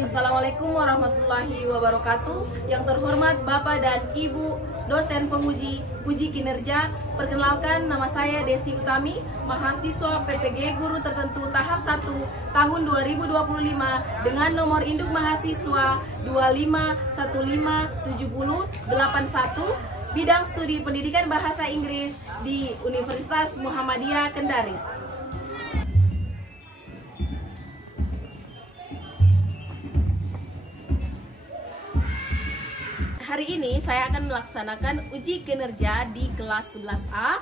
Assalamualaikum warahmatullahi wabarakatuh. Yang terhormat Bapak dan Ibu dosen penguji uji kinerja, perkenalkan nama saya Desi Utami, mahasiswa PPG Guru Tertentu tahap 1 tahun 2025 dengan nomor induk mahasiswa 25157081, bidang studi pendidikan bahasa Inggris di Universitas Muhammadiyah Kendari. Hari ini saya akan melaksanakan uji kinerja di kelas 11A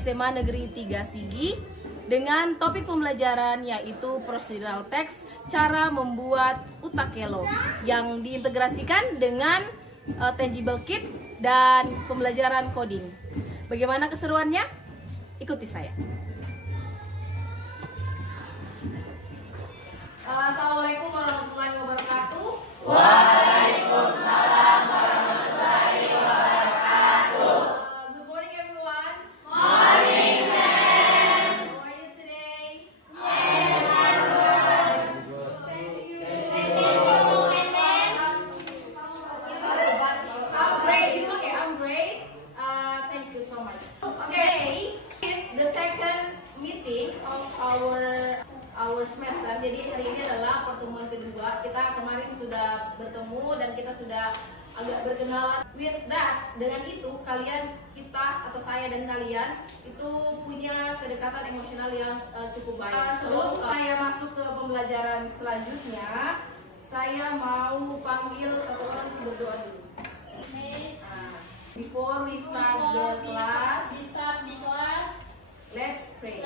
SMA Negeri 3 Sigi dengan topik pembelajaran yaitu procedural text, cara membuat utakelo yang diintegrasikan dengan tangible kit dan pembelajaran coding. Bagaimana keseruannya? Ikuti saya. Assalamualaikum warahmatullahi wabarakatuh. Waalaikumsalam. Good morning, everyone. Morning, ma'am. How are you today? I'm great. It's okay. I'm great. Thank you so much. Today is the second meeting of our semester. Jadi hari ini adalah pertemuan kedua. Kita kemarin sudah bertemu dan kita sudah agak berkenalan. With that, dengan itu kita atau saya dan kalian itu punya kedekatan emosional yang cukup baik. Sebelum saya masuk ke pembelajaran selanjutnya, saya mau panggil satu orang untuk berdoa dulu. Before we start the class, let's pray.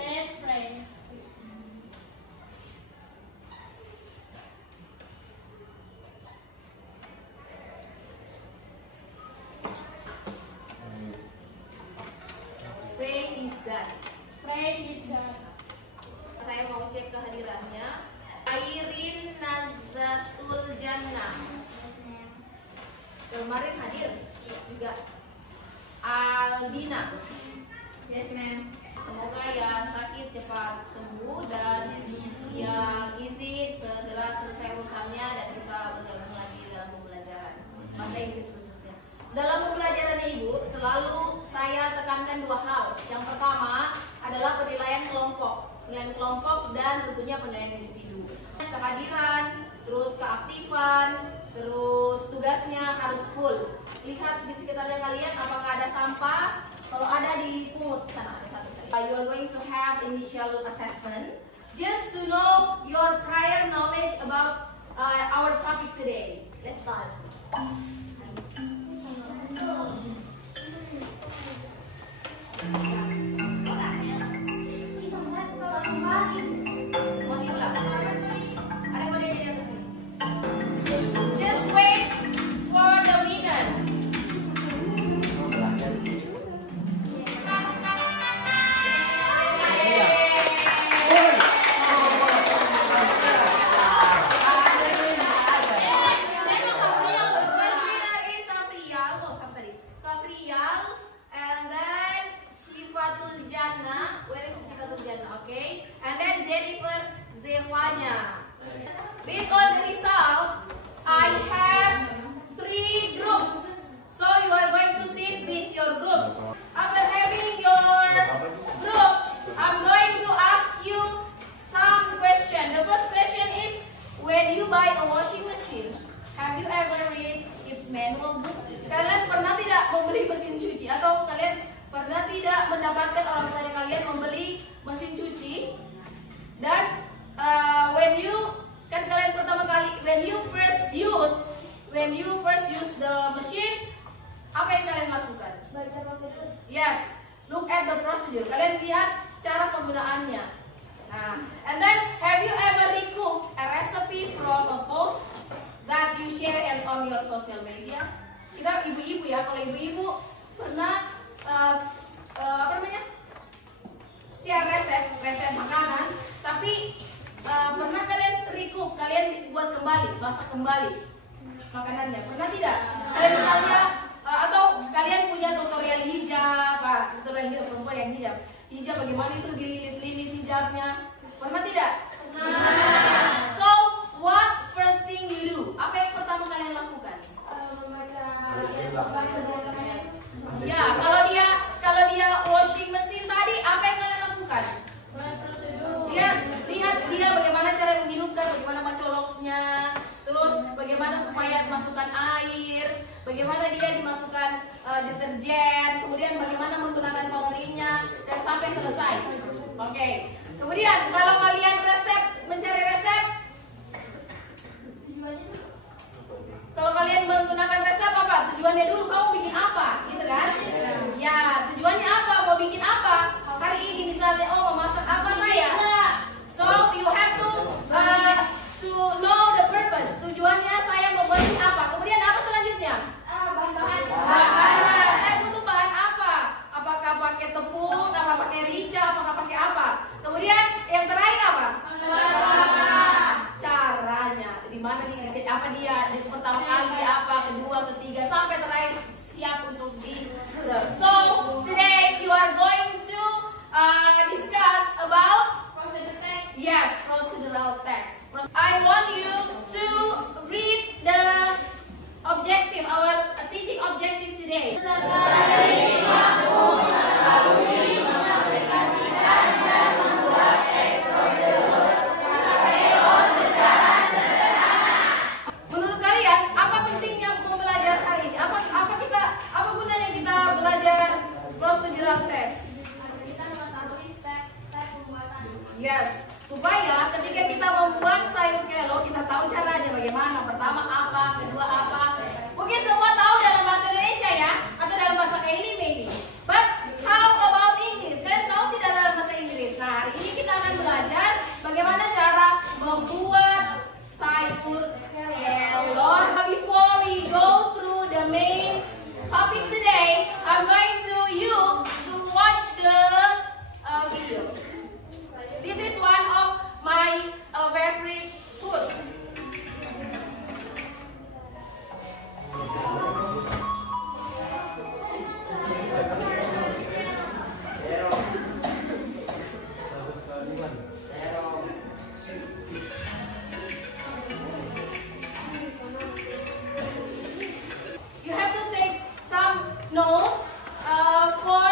Pray is God. Saya mau cek kehadirannya. Airin Nazatul Jannah. Kemarin hadir juga. Aldina. Yes, ma'am. Semoga yang sakit cepat sembuh dan yang izin segera selesai urusannya dan bisa bergabung lagi dalam pembelajaran bahasa Inggris khususnya. Dalam pembelajaran Ibu selalu saya tekankan dua hal. Yang pertama adalah penilaian kelompok dan tentunya penilaian individu. Kehadiran, terus keaktifan, terus tugasnya harus full. Lihat di sekitarnya kalian apakah ada sampah. Kalau ada dipungut sana ada satu kali. You are going to have initial assessment just to know your prior knowledge about our topic today. Let's start. Just wait for the winner. Okay, and then Jennifer Zevanya. Based on the result, I have 3 groups. So you are going to sit with your groups. After having your group, I'm going to ask you some questions. The first question is, when you buy a washing machine, have you ever read its manual book? Kalian pernah tidak membeli mesin cuci? Atau kalian pernah tidak mendapatkan orang tuanya kalian membeli mesin cuci? Dan when you first use the machine, apa yang kalian lakukan? Baca prosedur. Yes, look at the procedure. Kalian lihat cara penggunaannya. Nah, and then have you ever recooked a recipe from a post that you share on your social media? Kita ibu-ibu ya, kalau ibu-ibu pernah share resep makanan, tapi pernah kalian recook, kalian buat kembali, masak kembali makanannya, pernah tidak? Kalian misalnya atau kalian punya tutorial hijab, tutorial hijab perempuan yang hijab bagaimana itu dililit-lilit hijabnya, pernah tidak? Pernah. So what first thing dimasukkan air, bagaimana dia dimasukkan deterjen, kemudian bagaimana menggunakan pengerinnya dan sampai selesai. Oke. Kemudian kalau kalian mencari resep, kalau kalian menggunakan resep apa? Tujuannya dulu kamu bikin apa, gitu kan? Ya, tujuannya apa? Mau bikin apa? Hari ini misalnya, oh mau masak apa saya? So you have to know the purpose. Tujuannya saya mau bikin apa? Kemudian apa selanjutnya? Bahan. Saya butuh bahan apa? Apakah pakai tepung? Apa pakai rica? Apakah pakai apa? Kemudian yang terakhir apa? Caranya. Di mana nih? Apa dia? Pertama kali apa? Kedua, ketiga, sampai terakhir siap untuk di-serve. So today you are going to discuss about procedural text. I want you to read the objective, our teaching objective today. Menurut kalian, apa pentingnya belajar hari ini? Apa gunanya kita belajar procedural text? Kita mengetahui step pembuatan. Yes, supaya ketika kita membuat sayur kelo, kita tahu caranya bagaimana. Pertama apa, kedua apa. Mungkin semua tahu dalam bahasa Indonesia ya, atau dalam bahasa Kaili maybe. But how about English? Kalian tahu tidak dalam bahasa Inggris? Nah, hari ini kita akan belajar bagaimana cara membuat sayur kelo. Before we go through the main topic today, I'm going to watch the video. This is one of my favorite food. You have to take some notes for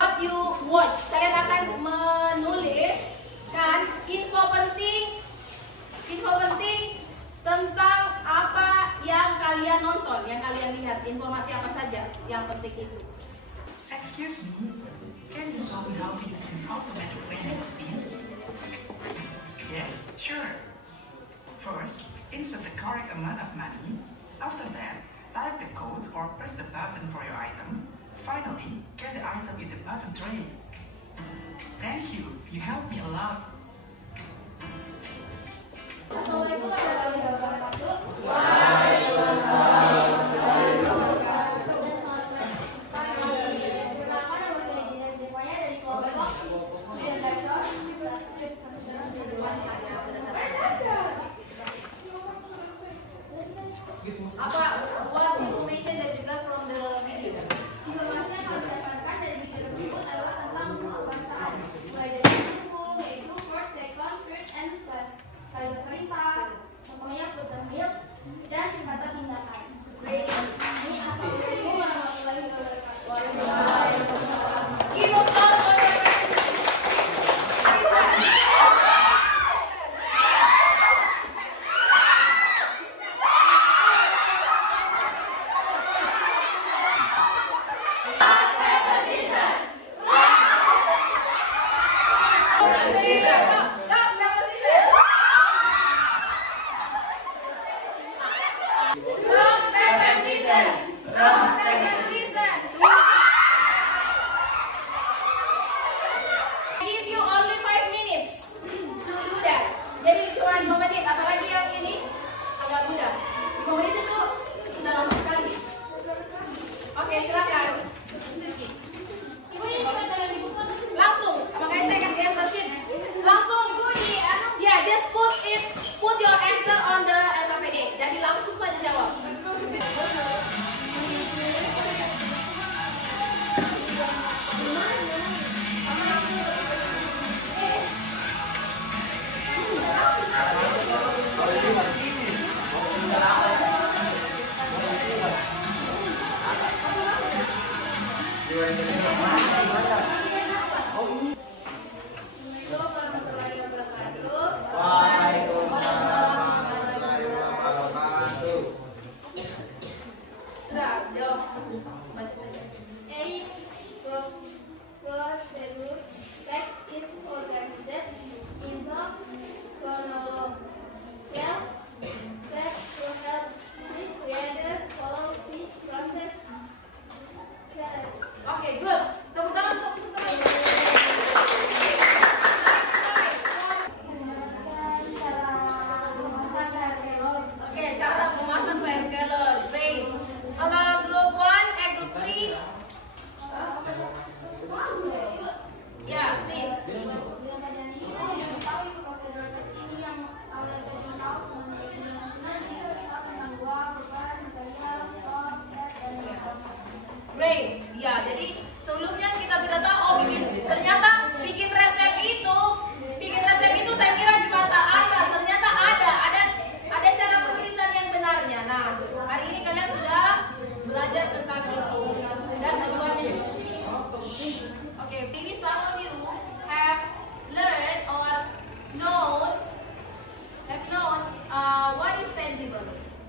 what you watch. Kalian akan menulis kan info penting tentang apa yang kalian nonton, yang kalian lihat, informasi apa saja yang penting itu. Excuse me, can you show me how to use this automatic vending machine? Yes, sure. First, insert the correct amount of money. After that, type the code or press the button for your item. Finally, get the item in the button tray. Thank you, you helped me a lot. Assalamualaikum warahmatullahi wabarakatuh. Pertama, nama saya Dina Zevanya dari kelompok Redaktor. What information that you got from the video? Informasi yang kami dapatkan dari video tersebut adalah tentang kebangsaan, mulai dari suku, yaitu first, second, third, and class, kalimat perintah, pokoknya put milk, dan kata tindakan. Ini assalamualaikum warahmatullahi wabarakatuh. Give applause for the presentation.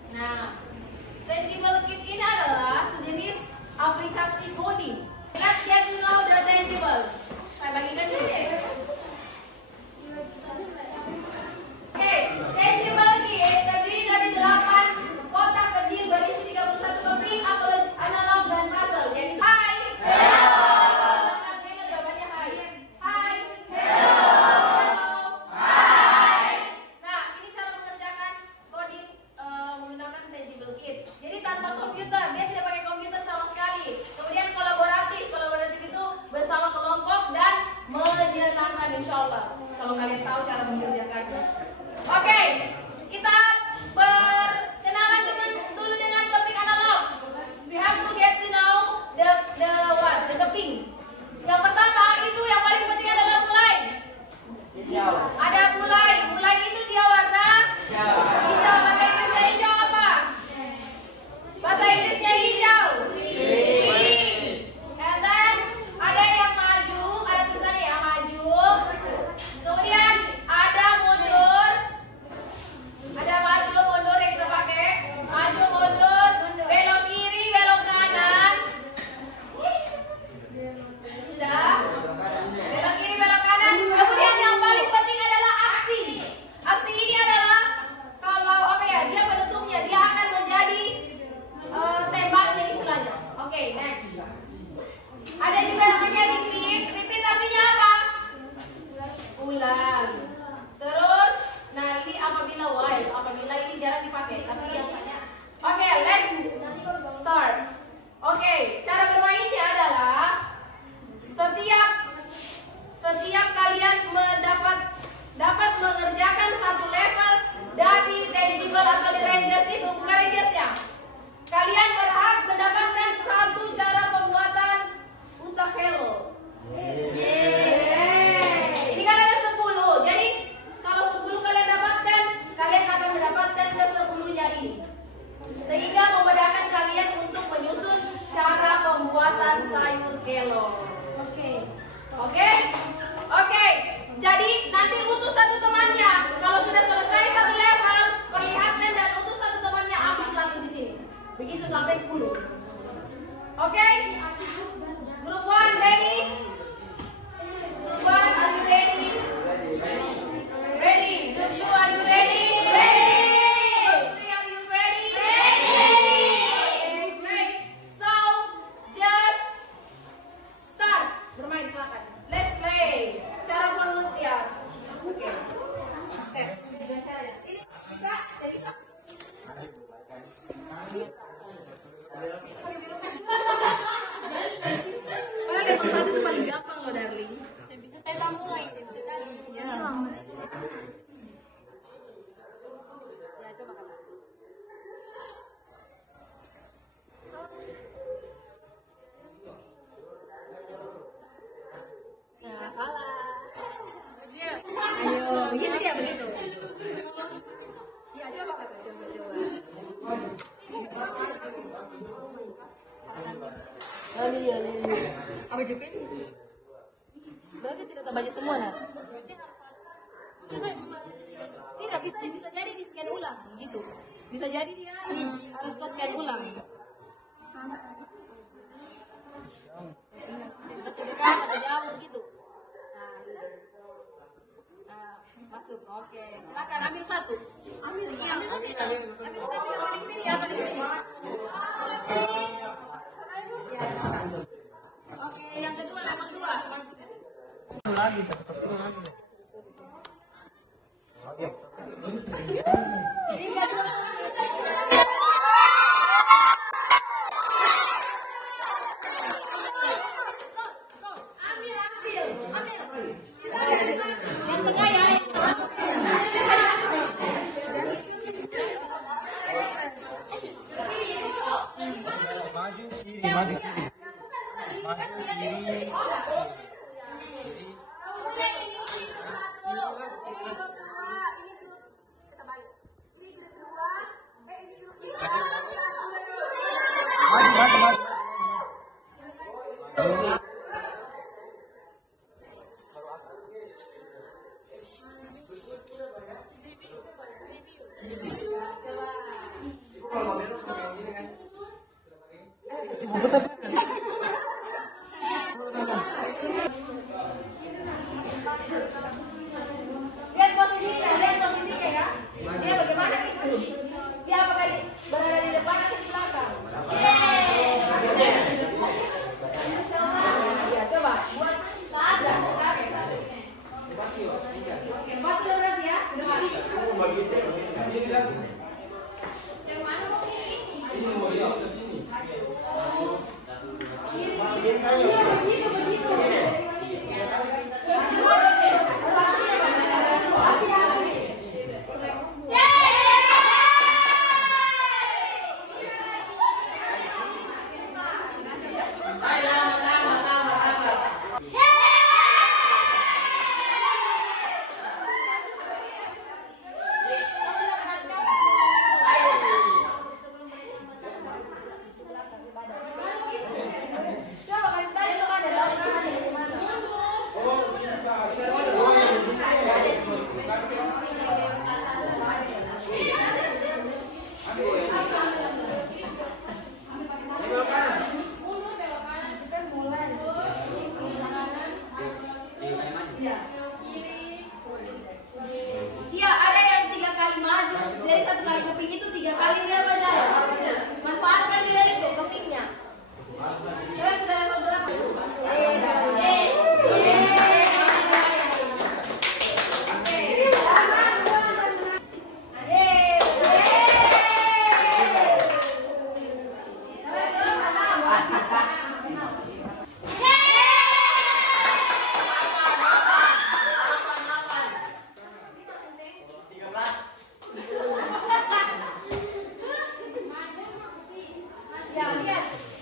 Nah, Tangible Kit ini adalah sejenis aplikasi coding. Let's get to know the Tangible. Saya bagikan dulu. Oke, Tangible Kit terdiri dari 8 kotak kecil berisi 31 keping analog dan puzzle. Jadi, hai. Jawabannya hai. Hai. Nah, ini cara mengerjakan coding menggunakan Tangible Kit. Jadi tanpa komputer, dia tidak pakai komputer sama sekali. Kemudian kolaboratif itu bersama kelompok dan menyenangkan insya Allah. Kalau kalian tahu cara mengerjakannya. Oke, kita berkenalan dulu dengan keping analog. We have to get to know the keping. Yang pertama itu yang paling penting adalah mulai. Ada mulai itu dia warna hijau. Bahasa Inggrisnya hijau apa? Bahasa Inggrisnya hijau. And then ada yang maju, ada tulisannya ya maju. Kemudian ada mundur. Ada maju mundur yang kita pakai. Maju mundur, belok kiri, belok kanan. Sudah? Belok kiri, belok kanan. Kemudian yang paling penting adalah aksi. Aksi ini adalah kalau apa ya? Dia penutupnya, dia akan menjadi tembaknya istilahnya. Oke, next. Ada juga namanya repeat. Repeat artinya apa? Ulang. Terus, nah ini apabila while. Apabila ini jarang dipakai, tapi yang banyak. Oke, let's start. Oke, cara bermainnya adalah setiap kalian dapat mengerjakan satu level dari Tangible atau di Rangers itu, bukan Rangers ya. Kalian berhak mendapatkan satu cara pembuatan utak hello. Ini kan ada 10. Jadi kalau 10 kalian dapatkan, kalian akan mendapatkan ke 10-nya ini. Sehingga memudahkan kalian untuk menyusun cara pembuatan sayur kelor. Oke. Jadi nanti utus satu temannya. Kalau sudah selesai satu level, perlihatkan dan utus satu temannya ambil satu di sini. Begitu sampai 10. Oke? Group 1 ready? Group 1 are you ready? Ready. Group 2 are you ready? Ready. Group 3 are you ready? Ready. Okay, great. So, just start. Bermain silakan. Let's play. Cara pengertian. Oke. Tes. Dengan caranya. Ini bisa? Ya bisa. Padahal level 1 itu paling gampang loh, darling. Dan bisa kita mulai, bisa tadi. Ya. Ya, coba kakak. Nah, salah. Ayo, begitu dia begitu. Ya, coba kakak, coba. Apa juga ini? Berarti tidak terbaca semua, nah? Tidak, bisa jadi di scan ulang, gitu. Bisa jadi dia harus scan ulang. Masih dekat atau jauh gitu. Nah, masuk. Oke, silakan ambil satu. Ambil satu yang paling sini, yang paling sini. Ya, silakan. Oke, yang kedua level 2. Lagi satu keping lagi. Yang tengah ya. Maju kiri, maju kiri. Maju kiri. Maju. Iya, ada yang 3 kali maju. Jadi 1 kali keping itu 3 kali dia baca. Manfaatkan dia itu kepingnya. Kalian sudah level berapa?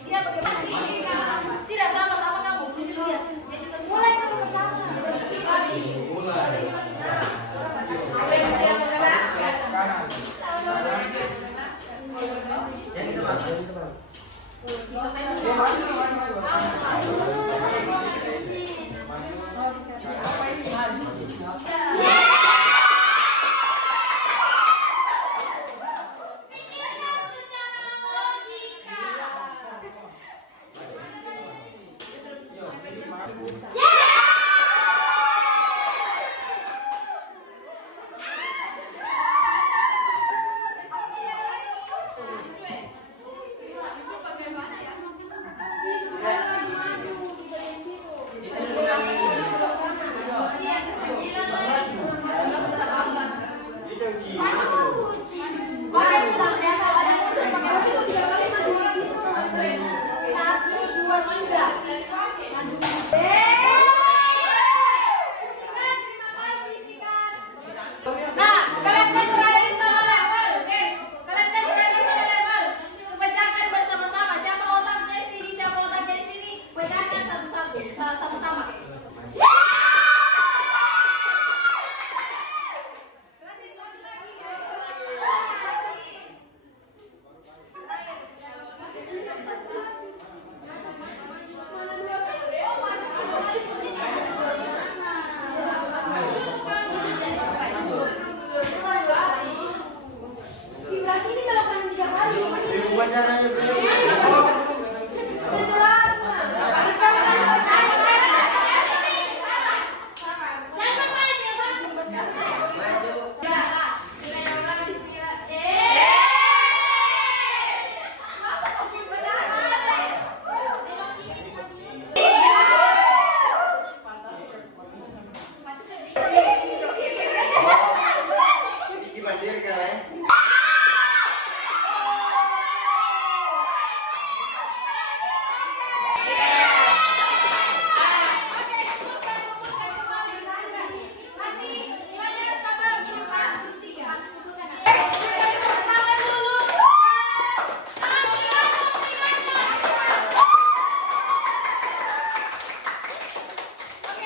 Dia bagaimana? Tidak sama-sama kamu tunjuk dia. Jadi mulai dari pertama.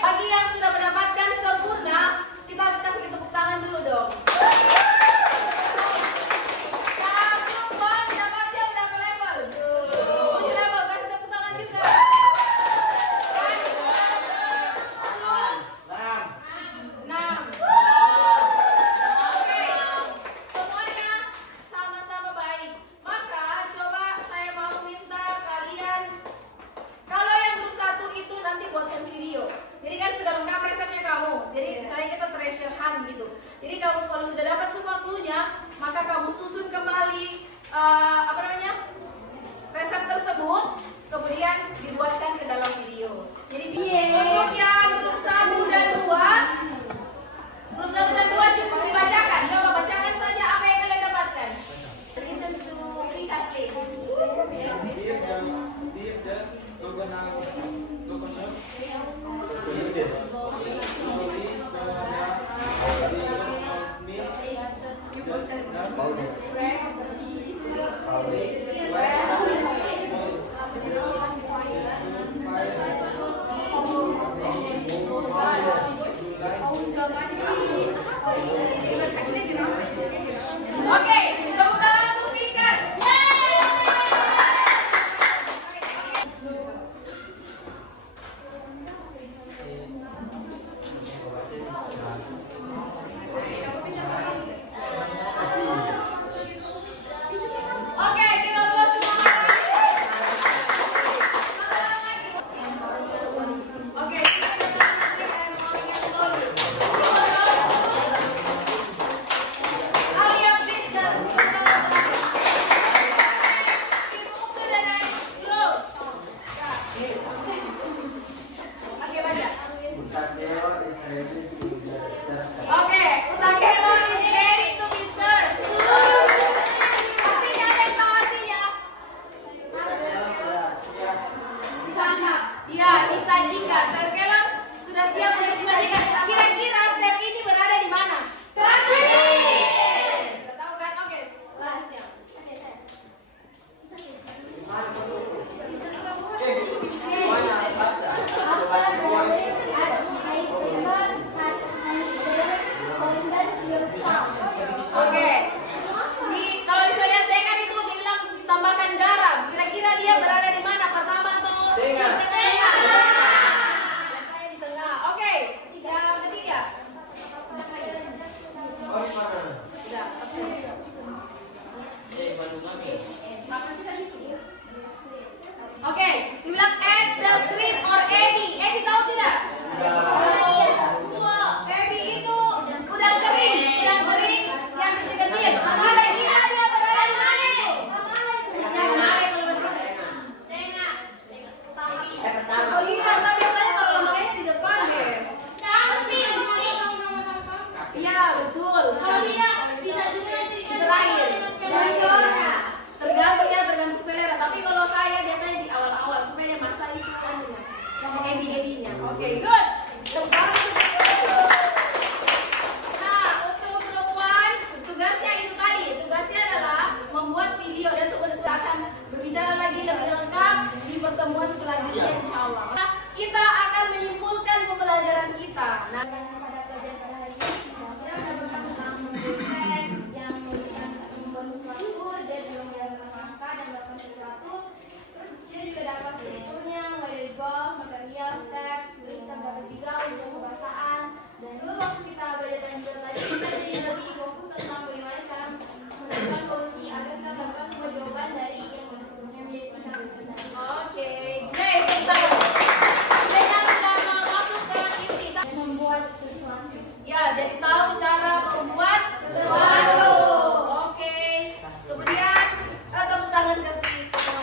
Bagi yang sudah mendapatkan sempurna, kita kasih tepuk tangan dulu dong. Jadi kamu kalau sudah dapat semua clue-nya, maka kamu susun kembali resep tersebut, kemudian dibuatkan ke dalam video. Jadi untuk yang grup 1 dan 2 cukup dibacakan. Coba bacakan saja apa yang kalian dapatkan. Listen to Vika please. Oke, tepuk tangan untuk speaker. Oke, kita mulai semua. Oke, Alia, please, dan Oke, Utakero is ready to be served. Artinya ada yang tahu artinya? Di sana. Iya, disajikan. Utakero sudah siap untuk disajikan. Kira-kira step ini berada di mana? Sudah tahu kan? Oke. Siap. Oke. Kalau dilihat dengan itu dibilang tambahkan garam. Kira-kira dia berada di mana? Pertama atau di tengah? Saya di tengah. Oke. Yang ketiga. Sudah. Oke. Dibilang add the shrimp or ebi. Ebi tahu tidak? Ebi itu udang kering. Udang kering yang kecil-kecil. Kira-kira dia berada di mana? Yang mana kalau masih? Oh iya, saya biasanya kalau lemarinya di depan deh. Iya, betul. bisa juga nanti Terakhir. Tergantung ya, tergantung selera. Tapi kalau saya biasanya di awal-awal supaya dia masak itu kan ebi-ebinya. Oke, good. Nah, untuk perempuan tugasnya itu tadi. Tugasnya adalah membuat video dan sebenarnya akan berbicara lagi lebih lengkap di pertemuan selanjutnya insya Allah. Nah, kita akan menyimpulkan pembelajaran kita. Nah, pada pelajaran pada hari ini, kita belajar tentang teks yang membuat sesuatu dan menjalankan angka dan melakukan sesuatu. Terus kita juga dapat strukturnya, mulai dari goal, material, teks. Terus kita dapat juga unsur kebahasaan. Dan dulu waktu kita belajar tangible tadi, kita jadi lebih fokus tentang bagaimana cara menemukan solusi agar kita mendapatkan semua jawaban dari yang sebelumnya menjadi singkat. oke, great. Dengan sudah masuk ke inti. Membuat sesuatu. Ya, jadi tahu cara membuat sesuatu. Oke. Kemudian tepuk tangan ke semuanya.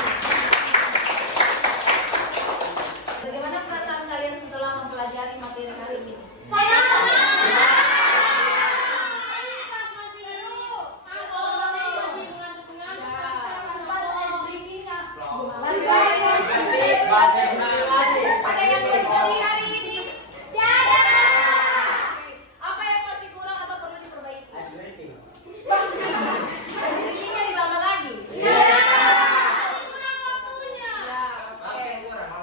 Bagaimana perasaan kalian setelah mempelajari materi hari ini? Saya Ada yang belum jadi hari ini? tiada. Apa yang masih kurang atau perlu diperbaiki? Rezekinya ditambah lagi. Ya, oke.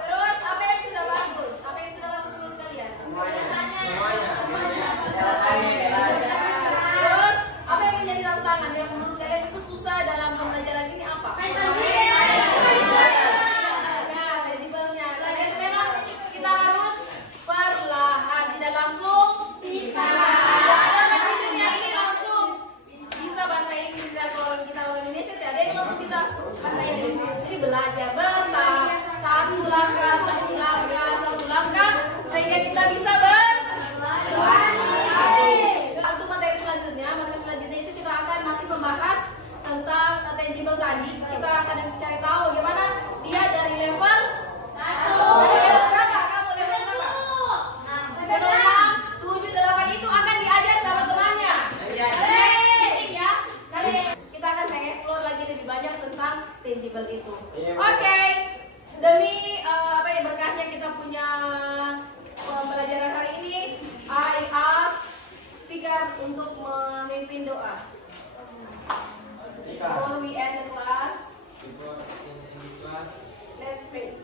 Terus apa yang sudah bagus? Apa yang sudah bagus menurut kalian? Terus apa yang menjadi tantangan yang menurut kalian itu susah dalam pembelajaran ini apa? Ya, tangible-nya. Jadi memang kita harus perlahan, tidak langsung bisa. Karena di dunia ini langsung bisa bahasa Inggris ya. Kalau kita orang Indonesia tidak ada yang langsung bisa bahasa Inggris. Jadi belajar bertahap, satu langkah, sehingga kita bisa Untuk materi selanjutnya itu kita akan masih membahas tentang tangible tadi. Kita akan cari tahu bagaimana dia dari level 1. Level berapa? Kamu level berapa? Level 6, 7, 8 itu akan diajak sama temannya. Titik ya. Karena kita akan mengeksplor lagi lebih banyak tentang tangible itu. Oke. demi berkahnya kita punya pembelajaran hari ini, I ask Fikar untuk memimpin doa. Before we end the class, let's pray.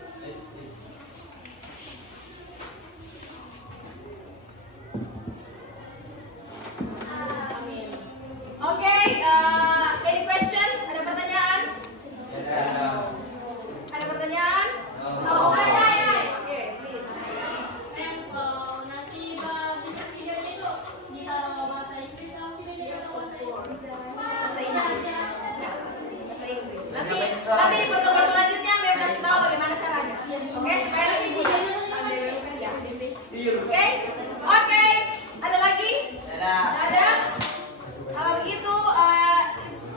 Amin. Okay, any question? Ada pertanyaan? Ada pertanyaan? No. Okay, please. Nanti bisa videonya itu bisa bahasa Inggris atau videonya Bahasa Inggris. Ya, bahasa Inggris. Nanti di pertemuan selanjutnya Mem kasih tahu bagaimana caranya. Oke, supaya lebih mudah. Oke, oke. Ada lagi? Ada. Kalau begitu,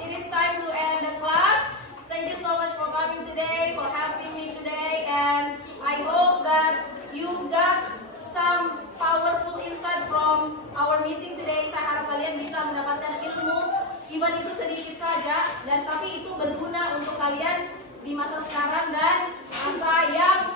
it is time to end the class. Thank you so much for coming today, for helping me today, and I hope that you got some powerful insight from our meeting today. Saya harap kalian bisa mendapatkan ilmu, even itu sedikit saja, dan tapi itu berguna untuk kalian di masa sekarang dan masa yang